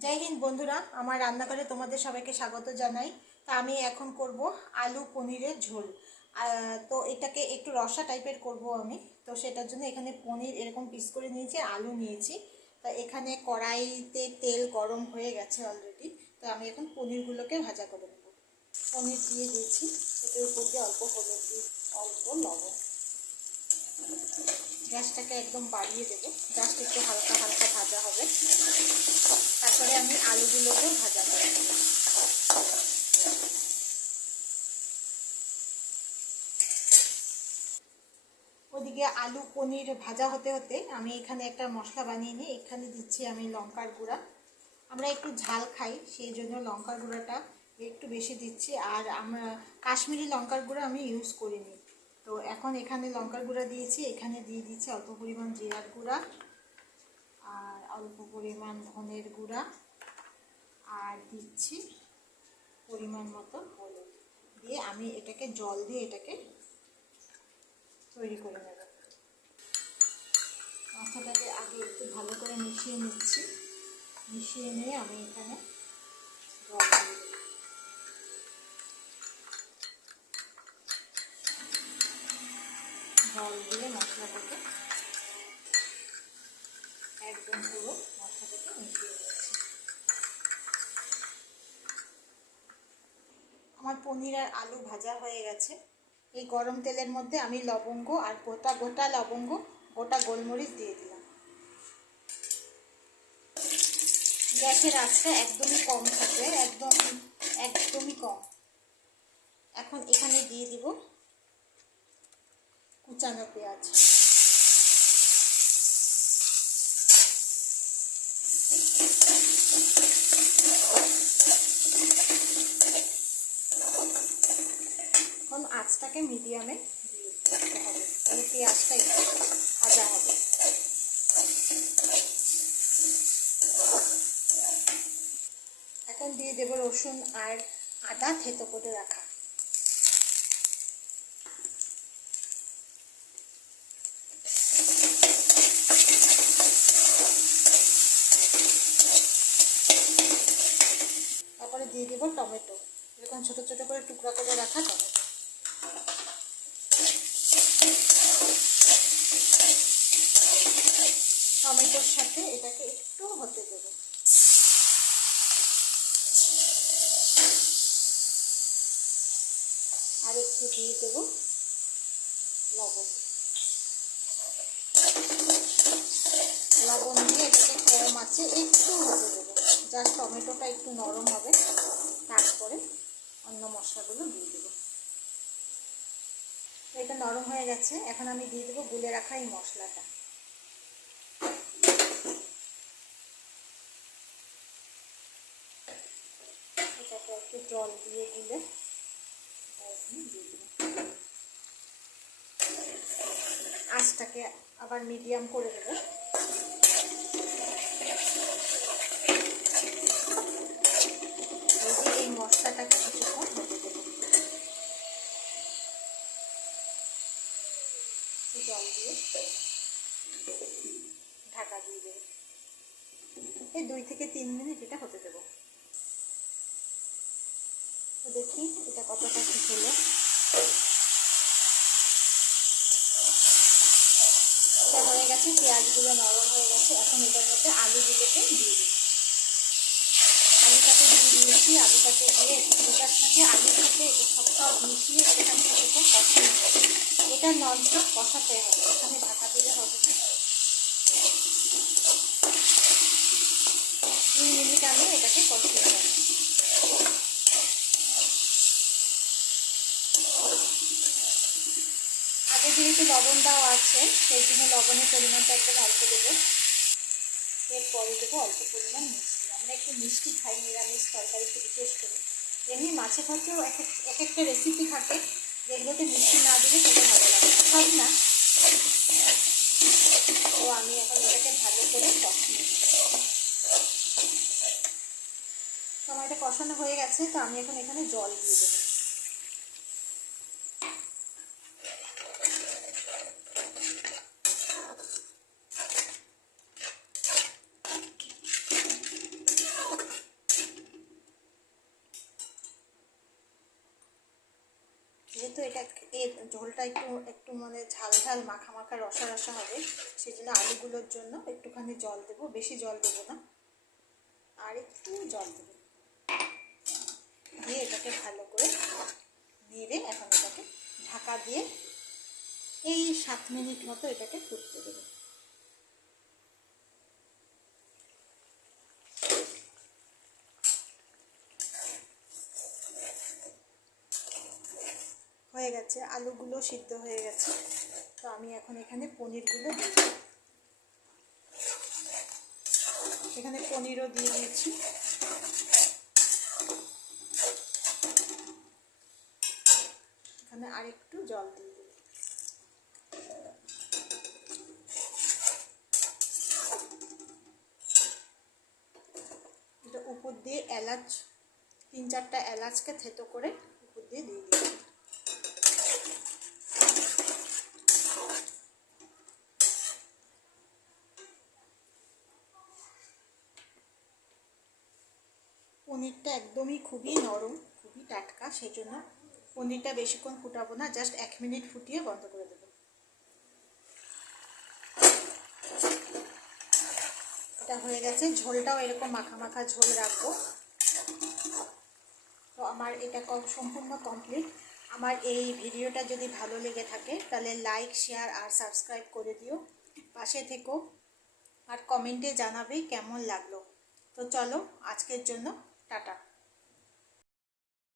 जय हिंद बंधुरा आमार रान्नाघरे तोमादेर सबाइके स्वागत जानाई। ता आमी एखन करब आलू पनीरेर झोल। तो एटाके एकटु रसा टाइपेर करब आमी। तो सेटार जोन्नो एखाने पनीर एरकम पिस करे निয়েছি, आलू निয়েছি। ता एखाने कड़ाईते तेल गरम हये गेছে अलरेडी। तो आमी एखन पनीरगुलोके भाजा करे नेब। पनीर दिए दिয়েছি, एटार उपर दिए अल्प हलुद दिए अल्प लवण। গ্যাসটাকে একদম বাড়িয়ে দেব, জাস্ট একটু হালকা হালকা ভাজা হবে। তারপরে আমি আলুগুলোকেও ভাজা করে নেব। ওদিকে আলু পনির ভাজা হতে হতে আমি এখানে একটা মশলা বানিয়ে নিই। এখানে দিচ্ছি আমি লঙ্কার গুঁড়া। আমরা একটু ঝাল খাই, সেই জন্য লঙ্কার গুঁড়াটা একটু বেশি দিচ্ছি। আর আমরা কাশ্মীরি লঙ্কার গুঁড়া আমি ইউজ করিনি। তো এখন এখানে লঙ্কার গুঁড়া দিয়েছি, এখানে দিয়ে দিচ্ছি অল্প পরিমাণ জিরার গুঁড়া আর অল্প পরিমাণ ধনের গুঁড়া আর দিচ্ছি পরিমাণ মতো হলুদ দিয়ে আমি এটাকে জল দিয়ে এটাকে তৈরি করে নেব। মশলাটাকে আগে একটু ভালো করে মিশিয়ে নিচ্ছি। মিশিয়ে নিয়ে আমি এখানে জল দিয়ে দেব। জল দিয়ে মশলাটাকে একদম পুরো মশলাটাকে মিশিয়ে নিচ্ছি। আমার পনির আর আলু ভাজা হয়ে গেছে। এই গরম তেলের মধ্যে আমি লবঙ্গ আর গোটা লবঙ্গ গোটা গোলমরিচ দিয়ে দিলাম। গ্যাসের আঁচটা একদমই কম থাকবে, একদমই কম। এখন এখানে দিয়ে দিব কুচানো পেঁয়াজ। এখন আঁচটাকে মিডিয়ামে দিয়ে দিতে হবে, তাহলে পেঁয়াজটা একটু ভাজা হবে। এখন দিয়ে দেব রসুন আর আদা থেতো করে রাখা। তারপরে দিয়ে দেব টমেটো, এরকম ছোট ছোট করে টুকরা করে রাখা টমেটো। টমেটোর সাথে এটাকে একটু হতে দেব। আর একটু দিয়ে দেব লবণ। লবণ দিয়ে এটাকে কম আছে একটু হতে দেবো, জাস্ট টমেটোটা একটু নরম হবে। তারপরে অন্য মশলাগুলো দিয়ে দেবো। এটা নরম হয়ে গেছে, এখন আমি দিয়ে দেবো গুলে রাখা এই মশলাটা। এটাকে একটু জল দিয়ে গুলে দিয়ে দেবো। আঁচটাকে আবার মিডিয়াম করে দেবো। এই মশলাটাকে কিছুক্ষণ হতে দেবো। জল দিয়ে ঢাকা দিয়ে দেবো। এই 2 থেকে 3 মিনিট এটা হতে দেবো। দেখি এটা কতটা ঠিক হলো। এটা হয়ে গেছে, পেঁয়াজগুলো নরম হয়ে গেছে। এখন এটার মধ্যে আলুগুলোকে দিয়ে দেবো। আলুটাকে দিয়ে দিয়েছি, আলুটাকে দিয়ে এটার সাথে আলুর সাথে এটা সব মিশিয়ে এটাকে কিছুক্ষণ কষানো হবে। এটা ননস্টপ কষাতে হবে, এখানে ঢাকা দিলে হবে না। 2 মিনিট আমি এটাকে কষিয়ে নেব। আগে যেহেতু লবণ দেওয়া আছে সেই জন্য লবণের পরিমাণটা একদম অল্প দেবো। এরপরে দেবো অল্প পরিমাণ মিষ্টি। আমরা একটু মিষ্টি খাই নিরামিষ তরকারিতে বিশেষ করে। এমনি মাছে ভাতেও এক একটা রেসিপি থাকে যেগুলোতে মিষ্টি না দিলে খেতে ভালো লাগে, সব না। তো আমি এখন এটাকে ভালো করে কষিয়ে নেব। টমেটো কষানো হয়ে গেছে, তো আমি এখন এখানে জল দিয়ে দেবো। মশলাটা একটু একটু মানে ঝাল ঝাল মাখা মাখা রসা রসা হবে, সেই জন্য আলুগুলোর জন্য একটুখানি জল দেবো, বেশি জল দেবো না, আর একটু জল দেবো, দিয়ে এটাকে ভালো করে নেড়ে এখন এটাকে ঢাকা দিয়ে এই 7 মিনিট মতো এটাকে ফুটতে দেবো। হয়ে গেছে, আলুগুলো সিদ্ধ হয়ে গেছে। তো আমি এখন এখানে পনিরগুলো দিয়ে দেবো। এখানে পনিরও দিয়ে দিয়েছি। এখানে আরেকটু জল দিয়ে দেবো। এটা উপর দিয়ে এলাচ, 3-4টা এলাচকে থেতো করে উপর দিয়ে দিয়ে দিয়েছি। পনিরটা একদমই খুবই নরম, খুবই টাটকা, সেই জন্য পনিরটা বেশিক্ষণ ফুটাবো না, জাস্ট 1 মিনিট ফুটিয়ে বন্ধ করে দেবো। এটা হয়ে গেছে, ঝোলটাও এরকম মাখা মাখা ঝোল রাখবো। তো আমার এটা সম্পূর্ণ কমপ্লিট। আমার এই ভিডিওটা যদি ভালো লেগে থাকে তাহলে লাইক, শেয়ার আর সাবস্ক্রাইব করে দিও, পাশে থেকো, আর কমেন্টে জানাবে কেমন লাগলো। তো চলো, আজকের জন্য টাটা।